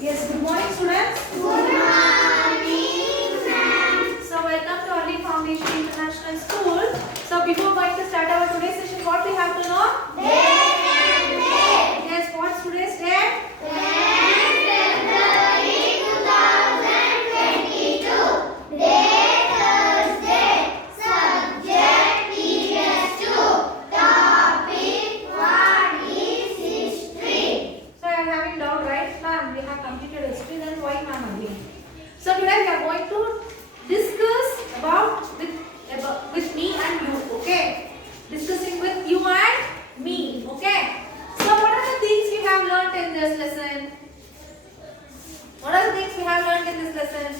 Yes, good morning students. Good morning, ma'am. So welcome to Early Foundation International School. So before going to start our today's session, what we have to know? Date and date. Yes, what's today's date? 10th February 2022. Date Thursday. Subject EVS-2. Topic what is history? So I am having doubt, right? Ma'am, we have completed history, then why ma'am again? So today we are going to discuss about with me and you, okay? Discussing with you and me, okay? So what are the things we have learnt in this lesson? What are the things we have learnt in this lesson?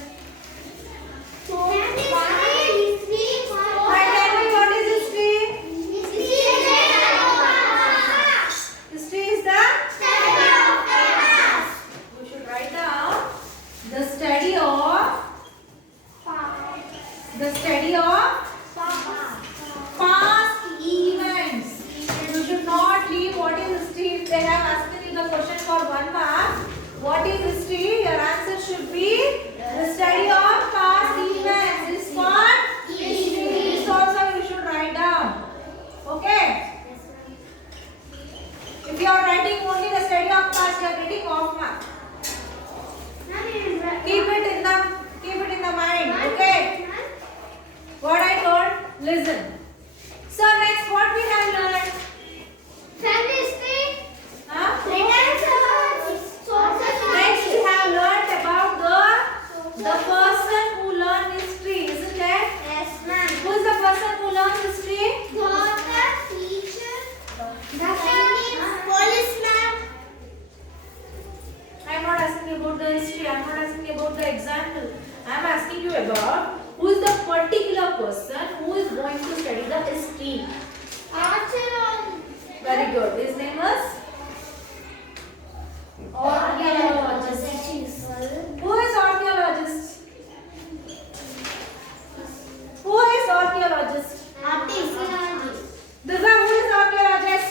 And tell me what is history? History is the you should write down the study of past events. You should not leave what is history. If they have asked you the question for 1 mark, what is history? Your answer should be the study of past events. This one, history. This also you should write down. Okay? If you are writing only the study of past, you are getting off mark. Keep it in the mind. Okay? What I told, listen. So next, what we have learned? Huh? Next, we have learned about the person who learned history, isn't it? Who is the person who learns history? I am not asking you about the history. I am not asking you about the example. I am asking you about who is the particular person who is going to study the history. Very good. His name is archaeologist. Who is archaeologist? Who is archaeologist? Durga, who is archaeologist?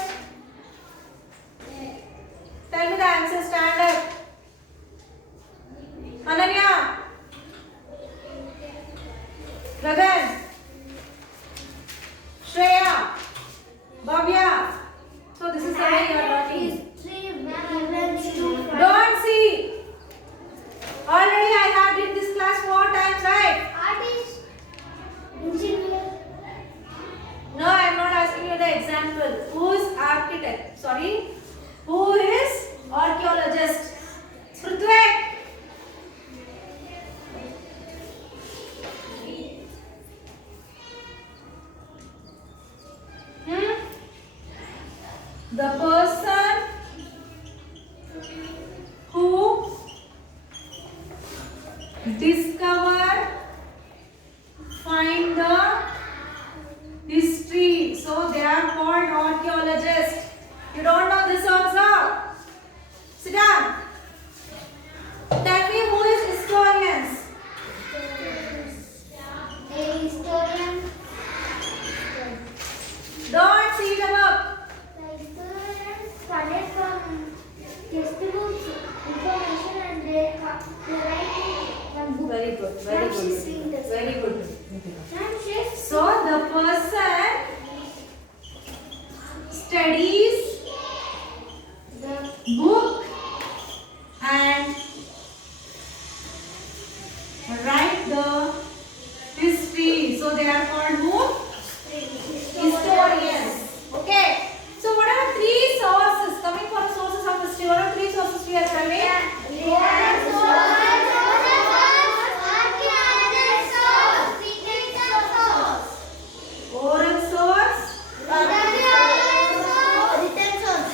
Tell me the answer. Stand up. Ananya. Gagan. Shreya. Bhavya. So this is the way you are learning. Don't see. Already I have did this class 4 times, right? No, I am not asking you the example. Who is architect? Sorry. Who is archaeologist? Prithvik. The person who find the history. So they are called archaeologists. You don't know this also? Sit down. Tell me who is historians? Don't see the book. Very good. Very good. Very good. So the person studies the book and write the history. So they are called who? Historians. Okay. So what are 3 sources? Coming for the sources of history. What are 3 sources we are studying? Oral source, written source,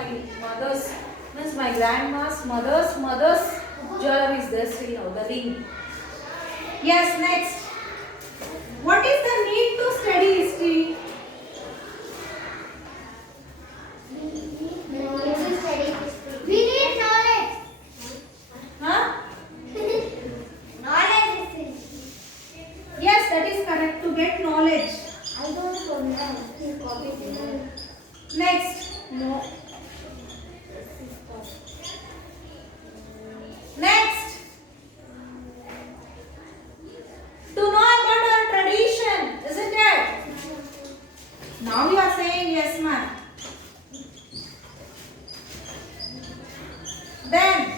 my mother's, means my grandma's mother's jewelry is there still now, the ring. Yes, next. What is the need to study history? We need knowledge. Huh? Knowledge is Yes, that is correct, to get knowledge. I don't know. Next. No. Next. To know about our tradition, isn't it? Now you are saying yes, ma'am. Then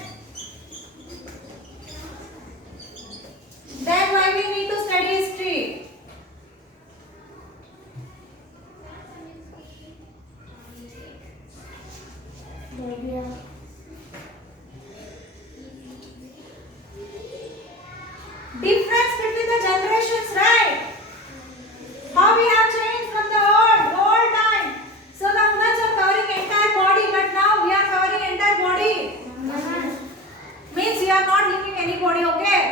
why we need to study history? Difference between the generations, right? How we have changed from the old time. So the women are covering entire body, but now we are covering entire body. Means we are not leaving any body, okay?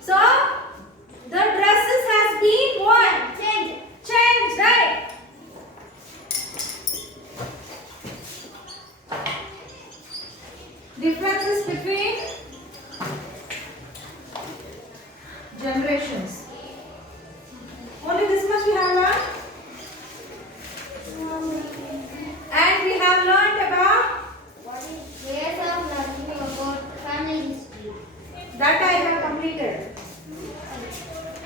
So the dresses has been what? Changed, right? Differences between generations. Only this much we have learned. And we have learned about Years of learning about family history. that I have completed.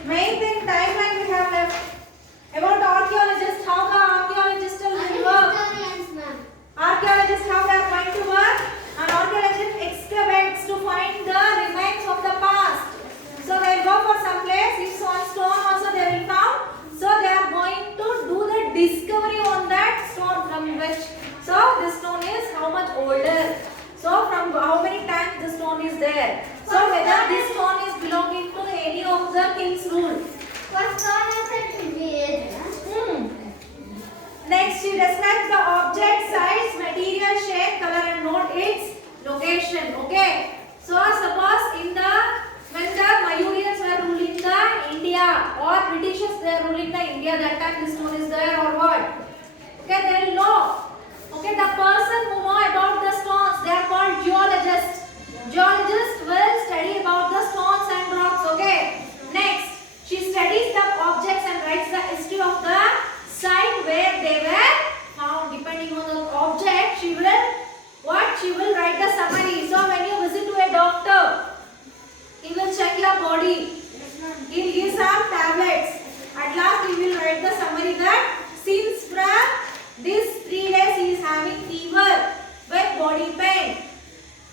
Main thing timeline we have left. About archaeologists, how the archaeologists will work. Historians, ma'am. Archaeologists, how they are going to work. An archaeologist excavates to find the remains of the past. So they will go for some place. If on stone also they will found. So they are going to do the discovery on that stone from which. So this stone is how much older. So from how many times the stone is there. So whether this stone is belonging to any of the king's rule. What stone is it to be aged? Next, she describes the object, size, material, shape, color, and note its location. Okay. So suppose in the when the Mayurians were ruling the India or Britishers they are ruling the India, that time this stone is there or what? Okay, they will know. Okay, the person who know about the stones, they are called geologists. Geologists will study about the stones and rocks. Okay. Next, she studies the objects and writes the history of the site where they were found. Depending on the object, she will what? She will write the summary. So when you visit to a doctor, he will check your body. He will give some tablets. At last, he will write the summary that since from this 3 days he is having fever with body pain.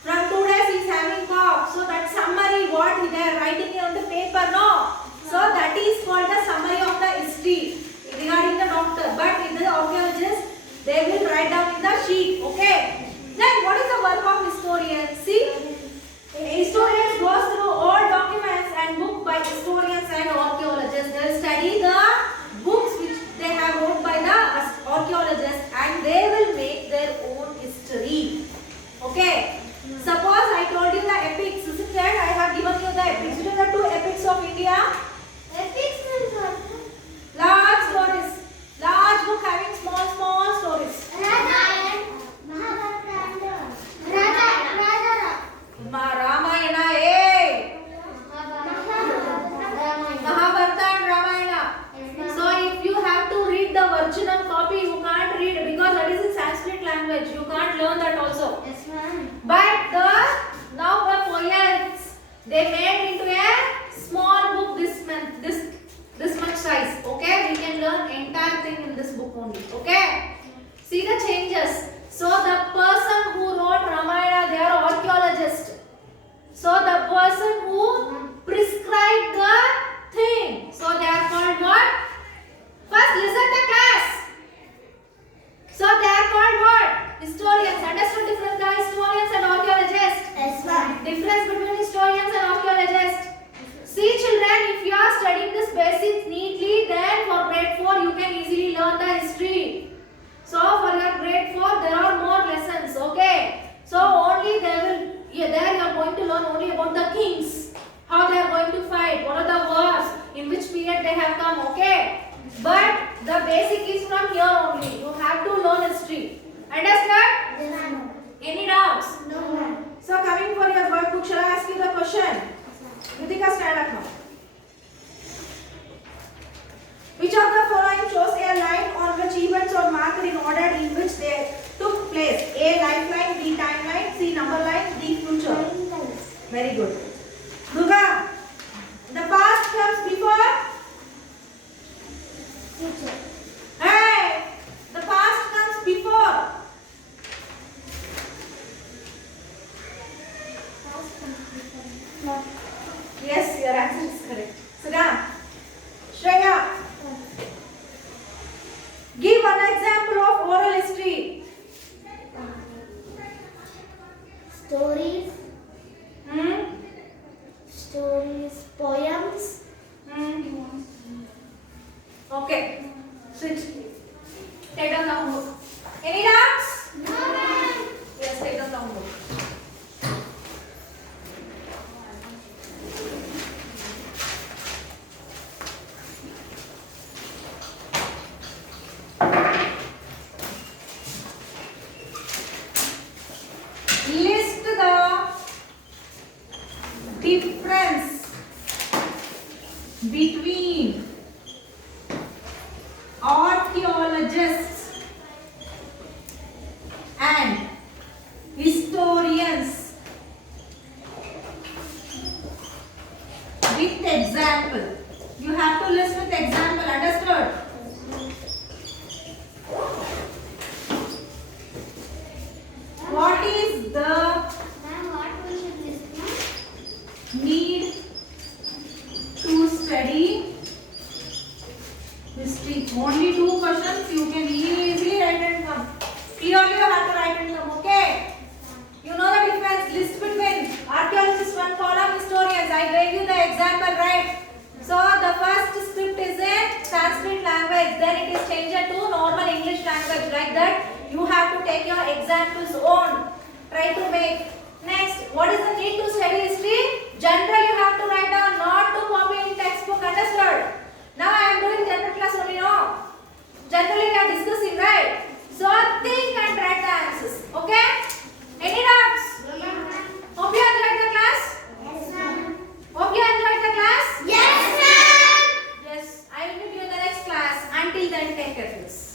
From 2 days he is having cough. So that summary what they are writing on the paper, no. So that is called the summary of the history regarding the doctor. But in the archaeologist, they will write down in the sheet. Okay. Then what is the work of historians? See, historians go through all documents and books by historians and archaeologists. They will study the books which they have wrote by the archaeologists and they will make their own history. question. Ritika, stand up now. Which of the following shows a line on which events are marked in order in which they took place? A. Lifeline, B. Timeline, C. Number line, D. Future. Very good. Durga, the past comes before? Future. Hey, the past comes before. No. Yes, your answer is correct. Sit down. Shreya, give one example of oral history. Stories. Hmm? Stories. Poems. Hmm. Okay. Sit. Take down the homework. Any doubts? No, ma'am. Yes, take down the homework. List the difference between archaeologists and historians with example. You have to list with example, understood? What is the Ma'am, what we should list, ma'am? need to study history? Only 2 questions. You can easily write and come. Clearly you have to write and come, okay? You know the difference. List between archaeologists one column, historians. I gave you the example, right? So the first script is in Sanskrit language. Then it is changed to normal English language. Like that, you have to take your examples own. Try to make. Next, what is the need to study history? General you have to write down, not to copy in textbook, understood? Now I am doing general class only, no? Generally we are discussing, right? So think and write the answers, okay? Any doubts? No, ma'am. Hope you enjoyed the class? Yes, ma'am. Hope you enjoyed the class? Yes, ma'am. Yes, I will meet you in the next class. Until then, take care, please.